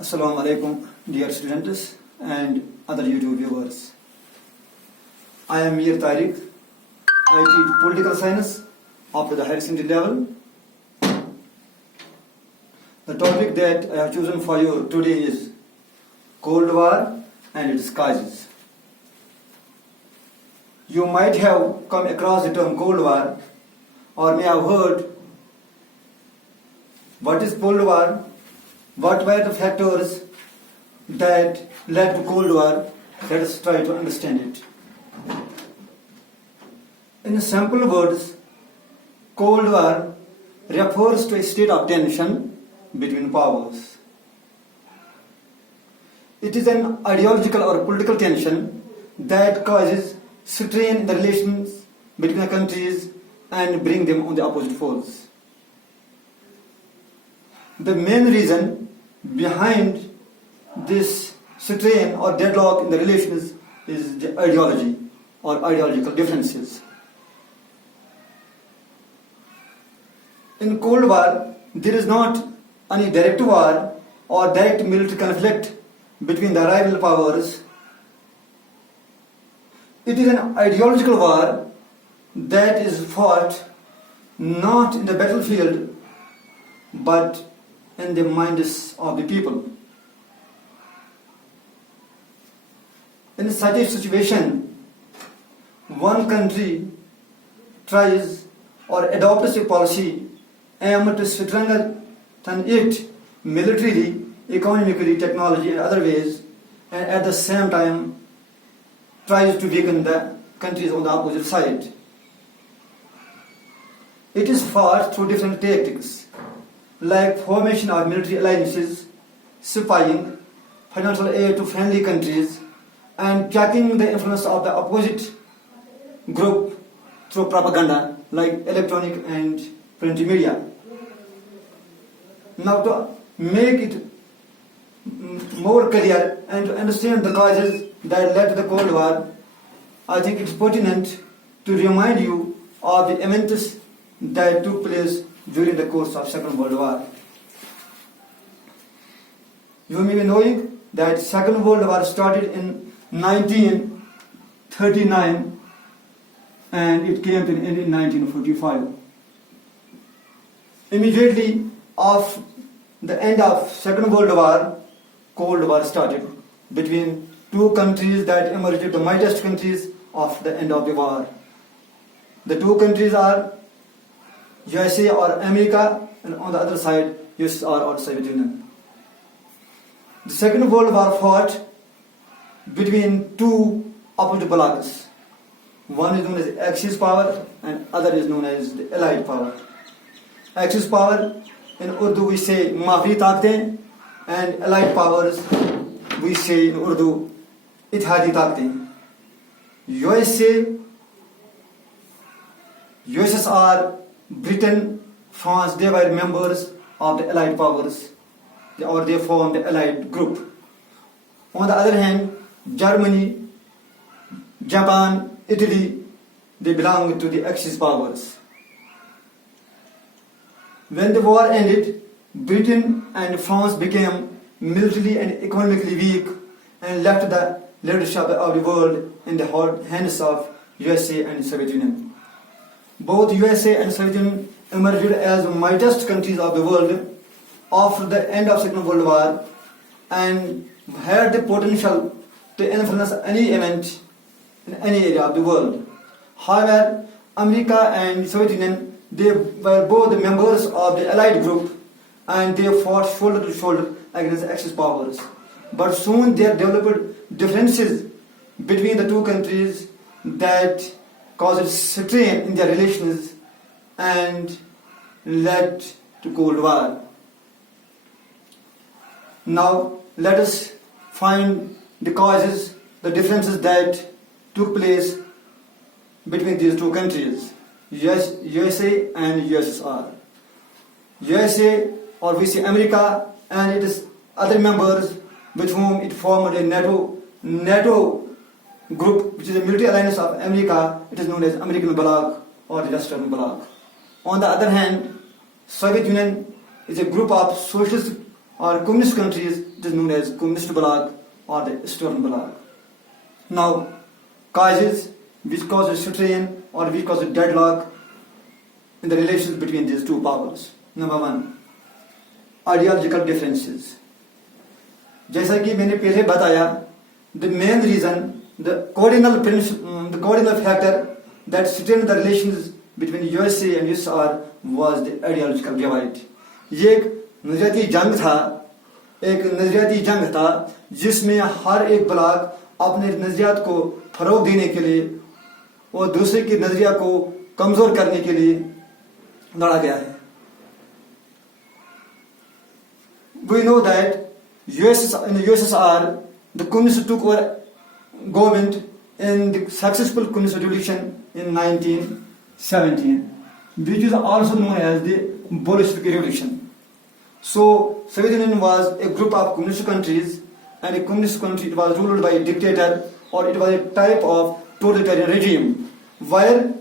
Assalamu alaikum, dear students and other YouTube viewers. I am Mir Tariq. I teach political science up to the higher secondary level. The topic that I have chosen for you today is Cold War and its causes. You might have come across the term Cold War or may have heard what is Cold War, what were the factors that led to Cold War. Let us try to understand it. In simple words, Cold War refers to a state of tension between powers. It is an ideological or political tension that causes strain in the relations between the countries and bring them on the opposite poles. The main reason behind this strain or deadlock in the relations is the ideology or ideological differences. In Cold War, there is not any direct war or direct military conflict between the rival powers. It is an ideological war that is fought not in the battlefield but in the minds of the people. In such a situation, one country tries or adopts a policy aimed to strengthen it militarily, economically, technology and other ways, and at the same time tries to weaken the countries on the opposite side. It is fought through different tactics like formation of military alliances, spying, financial aid to friendly countries, and checking the influence of the opposite group through propaganda like electronic and print media. Now, to make it more clear and to understand the causes that led to the Cold War, I think it's pertinent to remind you of the events that took place during the course of Second World War. You may be knowing that Second World War started in 1939 and it came to an end in 1945. Immediately after the end of Second World War, Cold War started between two countries that emerged the mightiest countries of the end of the war. The two countries are USA or America, and on the other side USSR or Soviet Union. The Second World War fought between two opposite blocs. One is known as Axis power and other is known as the Allied power. Axis power, in Urdu we say Mahri Taqtein, and Allied powers we say in Urdu Ittihadi Taqtein. USA, USSR, Britain, France, they were members of the Allied powers, or they formed the Allied group. On the other hand, Germany, Japan, Italy, they belonged to the Axis powers. When the war ended, Britain and France became militarily and economically weak and left the leadership of the world in the hands of USA and Soviet Union. Both USA and Soviet Union emerged as the mightiest countries of the world after the end of Second World War and had the potential to influence any event in any area of the world. However, America and Soviet Union, they were both members of the Allied group and they fought shoulder to shoulder against the Axis powers. But soon there developed differences between the two countries that caused strain in their relations and led to Cold War. Now let us find the causes, the differences that took place between these two countries, USA and USSR. USA, or we say America, and its other members with whom it formed a NATO group, which is a military alliance of America. It is known as American Bloc or the Western Bloc. On the other hand, Soviet Union is a group of socialist or communist countries, it is known as communist bloc or the Eastern bloc. Now, causes which causes strain or which causes deadlock in the relations between these two powers. Number one, ideological differences. जैसा कि मैंने पहले बताया, the main reason, the cardinal factor that strained the relations between USA and USSR was the ideological divide. ये एक नजरियाती जंग था जिसमें हर एक ब्लॉक अपने नजरियात को फरोग देने के लिए और दूसरे की नजरिया को कमजोर करने के लिए लड़ा गया है. We know that in the USSR, the communists took over government in the successful communist revolution in 1917, which is also known as the Bolshevik Revolution. So, Soviet Union was a group of communist countries, and a communist country, it was ruled by a dictator, or it was a type of totalitarian regime, where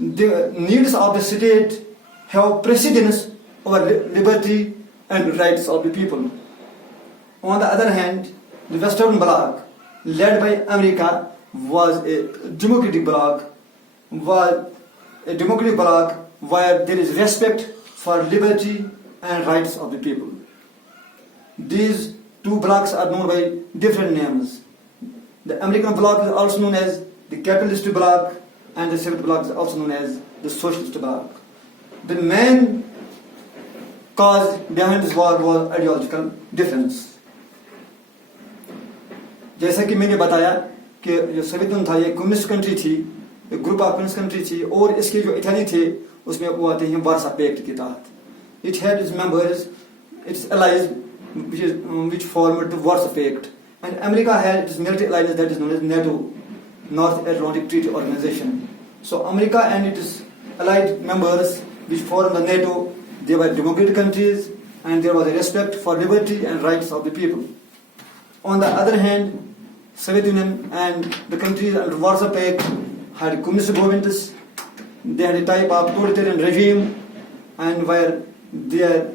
the needs of the state have precedence over liberty and rights of the people. On the other hand, the Western Bloc, led by America, was a democratic bloc, where there is respect for liberty and rights of the people. These two blocs are known by different names. The American bloc is also known as the capitalist bloc, and the Soviet bloc is also known as the socialist bloc. The main cause behind this war was ideological difference. जैसा कि मैंने बताया कि जो Soviet union था ये communist country थी, एक ग्रुप ऑफ कम्युनिस्ट कंट्री थी, और इसके जो इटली थे उसमें वो आते हैं वार्सा पैक्ट के तहत. It had its members, its allies, which formed the Warsaw Pact, and America had its military alliance that is known as NATO, North Atlantic Treaty Organization. So America and its allied members, which formed the NATO, they were democratic countries, and there was a respect for liberty and rights of the people. On the other hand, Soviet Union and the countries under Warsaw Pact had communist governments. They had a type of totalitarian regime, and where the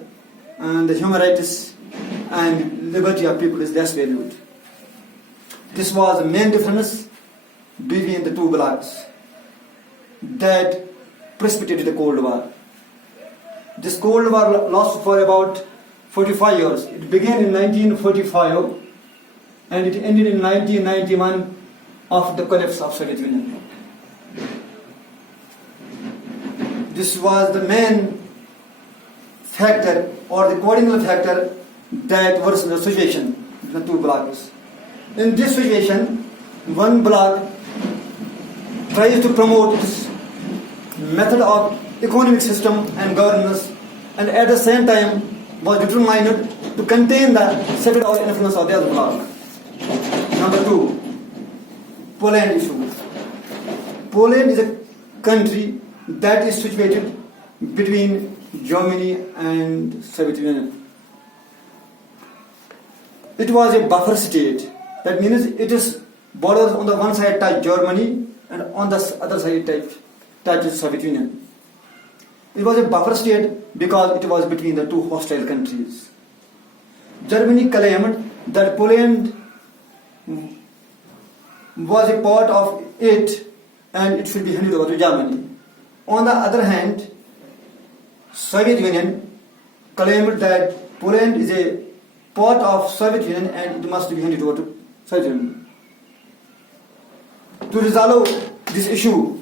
human rights and liberty of people is less valued. This was the main difference between the two blocs that precipitated the Cold War. This Cold War lasted for about 45 years. It began in 1945 and it ended in 1991 after the collapse of Soviet Union. This was the main factor or the cardinal factor that worsened the situation between the two blocs. In this situation, one bloc tries to promote its method of economic system and governance, and at the same time was determined to contain the second order influence of the other bloc. Number two, Poland issue. Poland is a country that is situated between Germany and Soviet Union. It was a buffer state. That means it is borders on the one side touch Germany and on the other side touches Soviet Union. It was a buffer state because it was between the two hostile countries. Germany claimed that Poland was a part of it and it should be handed over to Germany. On the other hand, Soviet Union claimed that Poland is a part of Soviet Union and it must be handed over to Soviet Union. To resolve this issue,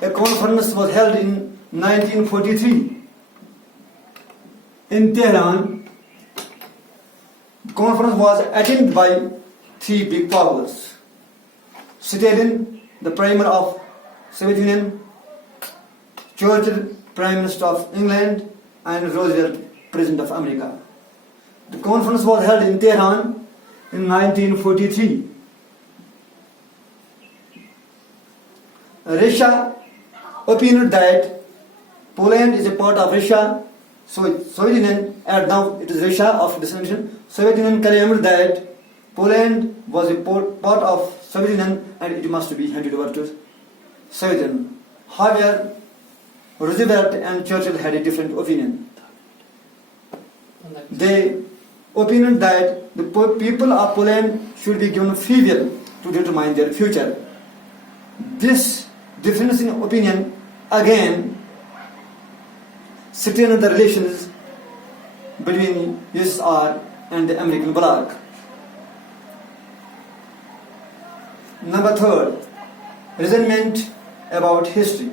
a conference was held in 1943 in Tehran. The conference was attended by three big powers: Stalin, the Prime Minister of Soviet Union, Churchill, Prime Minister of England, and Roosevelt, President of America. The conference was held in Tehran in 1943. Russia opined that Poland is a part of Russia, so Soviet Union, and now it is Russia after dissolution. Soviet Union claimed that Poland was a part of Soviet Union and it must be handed over to Soviet Union. However, Roosevelt and Churchill had a different opinion. They opinion that the people of Poland should be given free will to determine their future. This difference in opinion again strained the relations between USSR and the American bloc. Number third, resentment about history.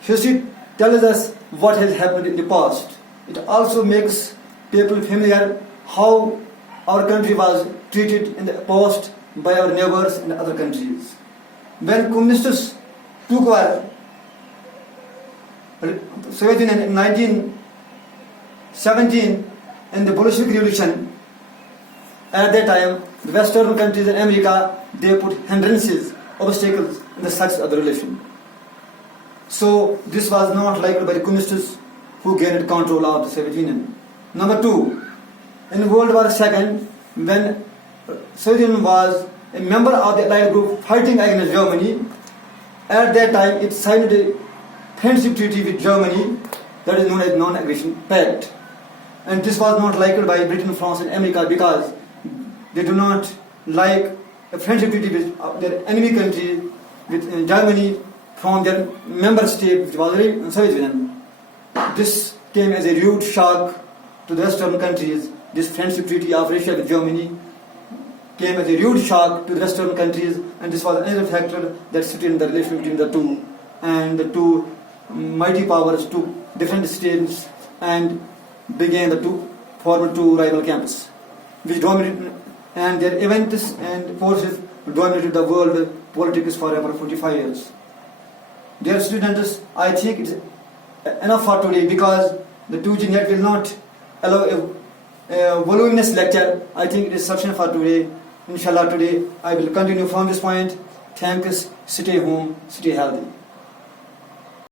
History tells us what has happened in the past. It also makes people familiar how our country was treated in the past by our neighbors and other countries. When communists took over Soviet Union in 1917 in the Bolshevik Revolution, at that time the Western countries and America, they put hindrances, obstacles in the success of the relation. So this was not liked by the communists who gained control of the Soviet Union. Number two, in World War II, when Soviet Union was a member of the Allied group fighting against Germany, at that time it signed a friendship treaty with Germany that is known as Non-Aggression Pact. And this was not liked by Britain, France and America because they do not like a friendship treaty with their enemy country, with Germany, from their member state, which was the Soviet Union. This came as a rude shock to the Western countries. This friendship treaty of Russia with Germany came as a rude shock to the Western countries, and this was another factor that strained the relation between the two. And the two mighty powers took different states and began formed two rival camps, which dominated, and their events and forces dominated the world politics for over 45 years. Dear students, I think it's enough for today because the 2G net will not allow a voluminous lecture. I think it is sufficient for today. Inshallah, today I will continue from this point. Thanks. Stay home, stay healthy.